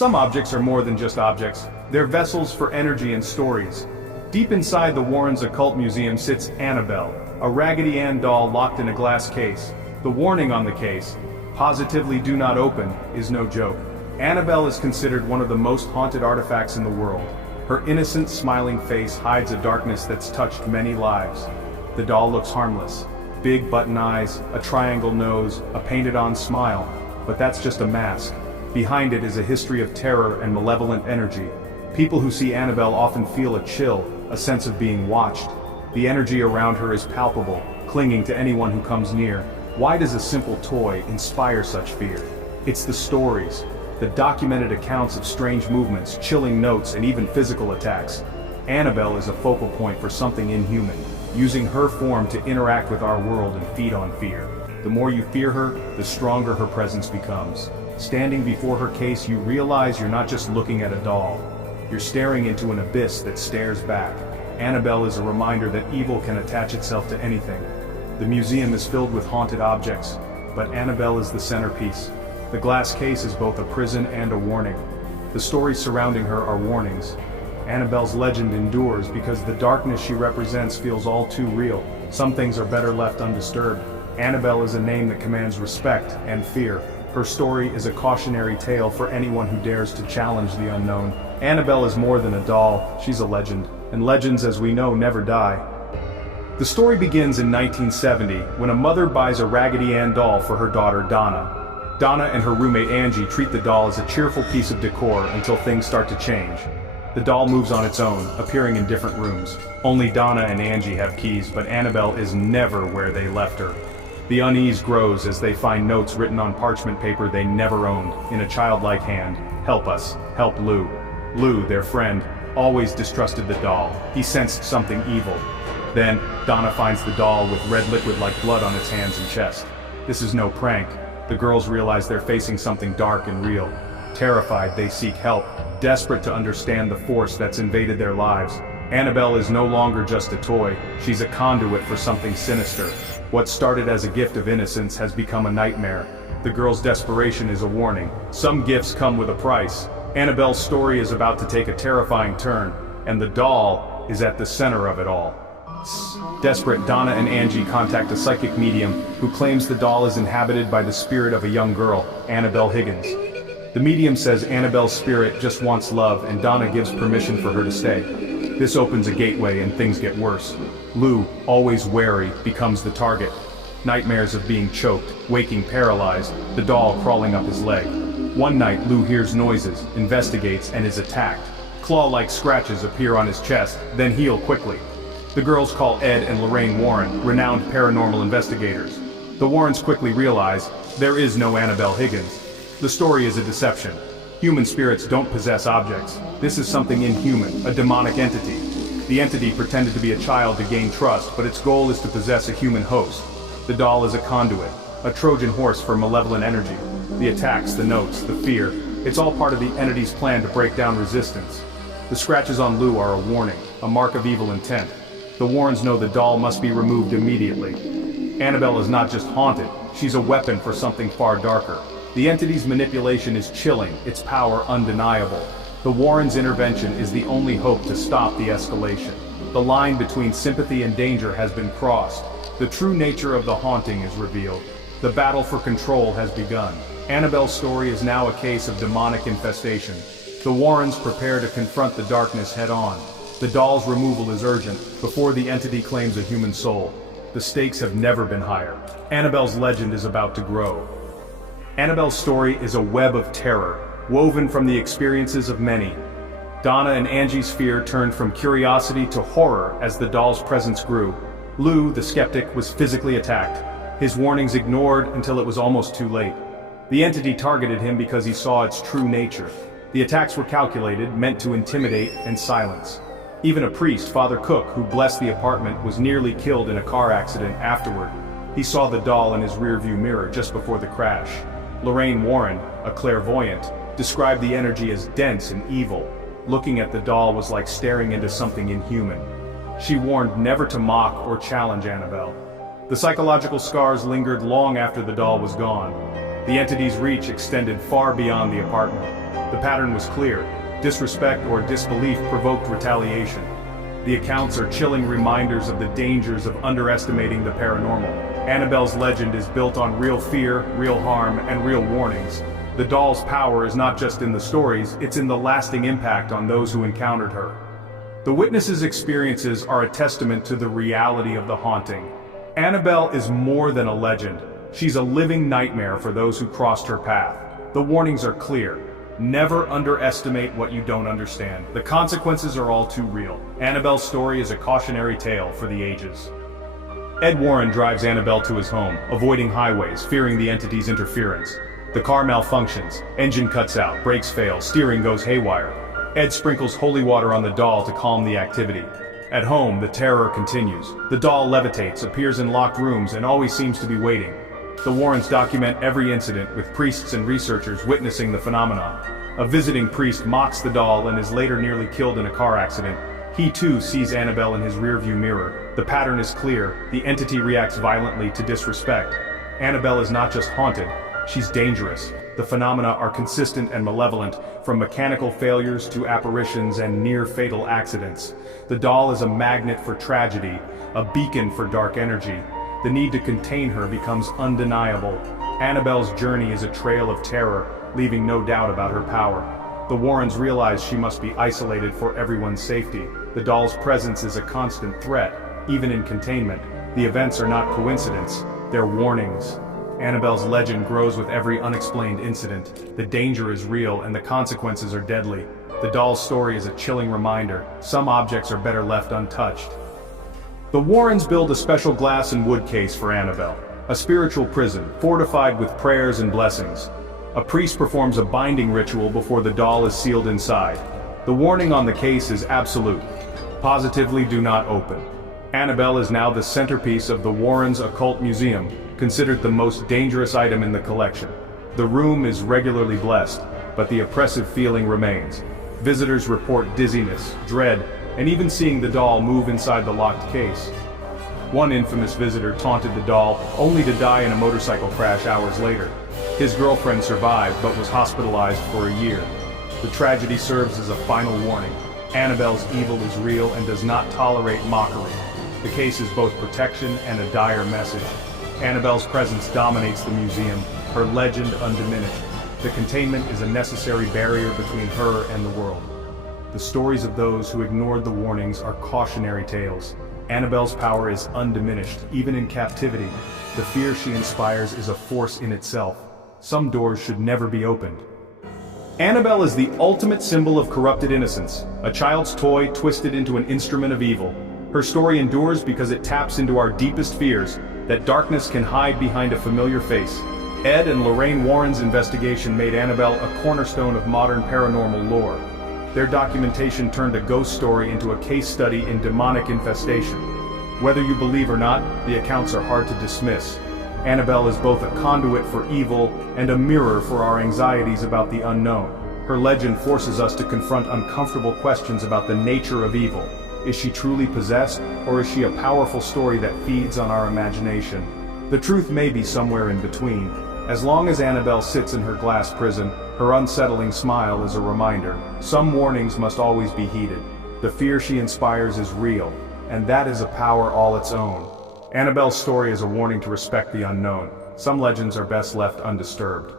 Some objects are more than just objects. They're vessels for energy and stories. Deep inside the Warrens' Occult Museum sits Annabelle, a Raggedy Ann doll locked in a glass case. The warning on the case, "Positively do not open," is no joke. Annabelle is considered one of the most haunted artifacts in the world. Her innocent, smiling face hides a darkness that's touched many lives. The doll looks harmless. Big button eyes, a triangle nose, a painted-on smile. But that's just a mask. Behind it is a history of terror and malevolent energy. People who see Annabelle often feel a chill, a sense of being watched. The energy around her is palpable, clinging to anyone who comes near. Why does a simple toy inspire such fear? It's the stories, the documented accounts of strange movements, chilling notes, and even physical attacks. Annabelle is a focal point for something inhuman, using her form to interact with our world and feed on fear. The more you fear her, the stronger her presence becomes. Standing before her case, you realize you're not just looking at a doll. You're staring into an abyss that stares back. Annabelle is a reminder that evil can attach itself to anything. The museum is filled with haunted objects, but Annabelle is the centerpiece. The glass case is both a prison and a warning. The stories surrounding her are warnings. Annabelle's legend endures because the darkness she represents feels all too real. Some things are better left undisturbed. Annabelle is a name that commands respect and fear. Her story is a cautionary tale for anyone who dares to challenge the unknown. Annabelle is more than a doll, she's a legend. And legends, as we know, never die. The story begins in 1970, when a mother buys a Raggedy Ann doll for her daughter Donna. Donna and her roommate Angie treat the doll as a cheerful piece of decor until things start to change. The doll moves on its own, appearing in different rooms. Only Donna and Angie have keys, but Annabelle is never where they left her. The unease grows as they find notes written on parchment paper they never owned, in a childlike hand. "Help us, help Lou." Lou, their friend, always distrusted the doll. He sensed something evil. Then, Donna finds the doll with red liquid like blood on its hands and chest. This is no prank. The girls realize they're facing something dark and real. Terrified, they seek help, desperate to understand the force that's invaded their lives. Annabelle is no longer just a toy, she's a conduit for something sinister. What started as a gift of innocence has become a nightmare. The girls' desperation is a warning. Some gifts come with a price. Annabelle's story is about to take a terrifying turn, and the doll is at the center of it all. Desperate, Donna and Angie contact a psychic medium who claims the doll is inhabited by the spirit of a young girl, Annabelle Higgins. The medium says Annabelle's spirit just wants love, and Donna gives permission for her to stay. This opens a gateway and things get worse. Lou, always wary, becomes the target. Nightmares of being choked, waking paralyzed, the doll crawling up his leg. One night, Lou hears noises, investigates, and is attacked. Claw-like scratches appear on his chest, then heal quickly. The girls call Ed and Lorraine Warren, renowned paranormal investigators. The Warrens quickly realize there is no Annabelle Higgins. The story is a deception. Human spirits don't possess objects. This is something inhuman, a demonic entity. The entity pretended to be a child to gain trust, but its goal is to possess a human host. The doll is a conduit, a Trojan horse for malevolent energy. The attacks, the notes, the fear, it's all part of the entity's plan to break down resistance. The scratches on Lou are a warning, a mark of evil intent. The Warrens know the doll must be removed immediately. Annabelle is not just haunted, she's a weapon for something far darker. The entity's manipulation is chilling, its power undeniable. The Warrens' intervention is the only hope to stop the escalation. The line between sympathy and danger has been crossed. The true nature of the haunting is revealed. The battle for control has begun. Annabelle's story is now a case of demonic infestation. The Warrens prepare to confront the darkness head-on. The doll's removal is urgent, before the entity claims a human soul. The stakes have never been higher. Annabelle's legend is about to grow. Annabelle's story is a web of terror, woven from the experiences of many. Donna and Angie's fear turned from curiosity to horror as the doll's presence grew. Lou, the skeptic, was physically attacked. His warnings ignored until it was almost too late. The entity targeted him because he saw its true nature. The attacks were calculated, meant to intimidate and silence. Even a priest, Father Cook, who blessed the apartment, was nearly killed in a car accident afterward. He saw the doll in his rearview mirror just before the crash. Lorraine Warren, a clairvoyant, described the energy as dense and evil. Looking at the doll was like staring into something inhuman. She warned never to mock or challenge Annabelle. The psychological scars lingered long after the doll was gone. The entity's reach extended far beyond the apartment. The pattern was clear: disrespect or disbelief provoked retaliation. The accounts are chilling reminders of the dangers of underestimating the paranormal. Annabelle's legend is built on real fear, real harm, and real warnings. The doll's power is not just in the stories, it's in the lasting impact on those who encountered her. The witnesses' experiences are a testament to the reality of the haunting. Annabelle is more than a legend. She's a living nightmare for those who crossed her path. The warnings are clear. Never underestimate what you don't understand. The consequences are all too real. Annabelle's story is a cautionary tale for the ages. Ed Warren drives Annabelle to his home, avoiding highways, fearing the entity's interference. The car malfunctions, engine cuts out, brakes fail, steering goes haywire. Ed sprinkles holy water on the doll to calm the activity. At home, the terror continues. The doll levitates, appears in locked rooms, and always seems to be waiting. The Warrens document every incident, with priests and researchers witnessing the phenomenon. A visiting priest mocks the doll and is later nearly killed in a car accident. He too sees Annabelle in his rearview mirror. The pattern is clear: the entity reacts violently to disrespect. Annabelle is not just haunted, she's dangerous. The phenomena are consistent and malevolent, from mechanical failures to apparitions and near-fatal accidents. The doll is a magnet for tragedy, a beacon for dark energy. The need to contain her becomes undeniable. Annabelle's journey is a trail of terror, leaving no doubt about her power. The Warrens realize she must be isolated for everyone's safety. The doll's presence is a constant threat, even in containment. The events are not coincidence, they're warnings. Annabelle's legend grows with every unexplained incident. The danger is real and the consequences are deadly. The doll's story is a chilling reminder: some objects are better left untouched. The Warrens build a special glass and wood case for Annabelle, a spiritual prison, fortified with prayers and blessings. A priest performs a binding ritual before the doll is sealed inside. The warning on the case is absolute: positively do not open. Annabelle is now the centerpiece of the Warrens Occult Museum, considered the most dangerous item in the collection. The room is regularly blessed, but the oppressive feeling remains. Visitors report dizziness, dread, and even seeing the doll move inside the locked case. One infamous visitor taunted the doll, only to die in a motorcycle crash hours later. His girlfriend survived, but was hospitalized for a year. The tragedy serves as a final warning: Annabelle's evil is real and does not tolerate mockery. The case is both protection and a dire message. Annabelle's presence dominates the museum, her legend undiminished. The containment is a necessary barrier between her and the world. The stories of those who ignored the warnings are cautionary tales. Annabelle's power is undiminished, even in captivity. The fear she inspires is a force in itself. Some doors should never be opened. Annabelle is the ultimate symbol of corrupted innocence, a child's toy twisted into an instrument of evil. Her story endures because it taps into our deepest fears, that darkness can hide behind a familiar face. Ed and Lorraine Warren's investigation made Annabelle a cornerstone of modern paranormal lore. Their documentation turned a ghost story into a case study in demonic infestation. Whether you believe or not, the accounts are hard to dismiss. Annabelle is both a conduit for evil and a mirror for our anxieties about the unknown. Her legend forces us to confront uncomfortable questions about the nature of evil. Is she truly possessed, or is she a powerful story that feeds on our imagination? The truth may be somewhere in between. As long as Annabelle sits in her glass prison, her unsettling smile is a reminder. Some warnings must always be heeded. The fear she inspires is real, and that is a power all its own. Annabelle's story is a warning to respect the unknown. Some legends are best left undisturbed.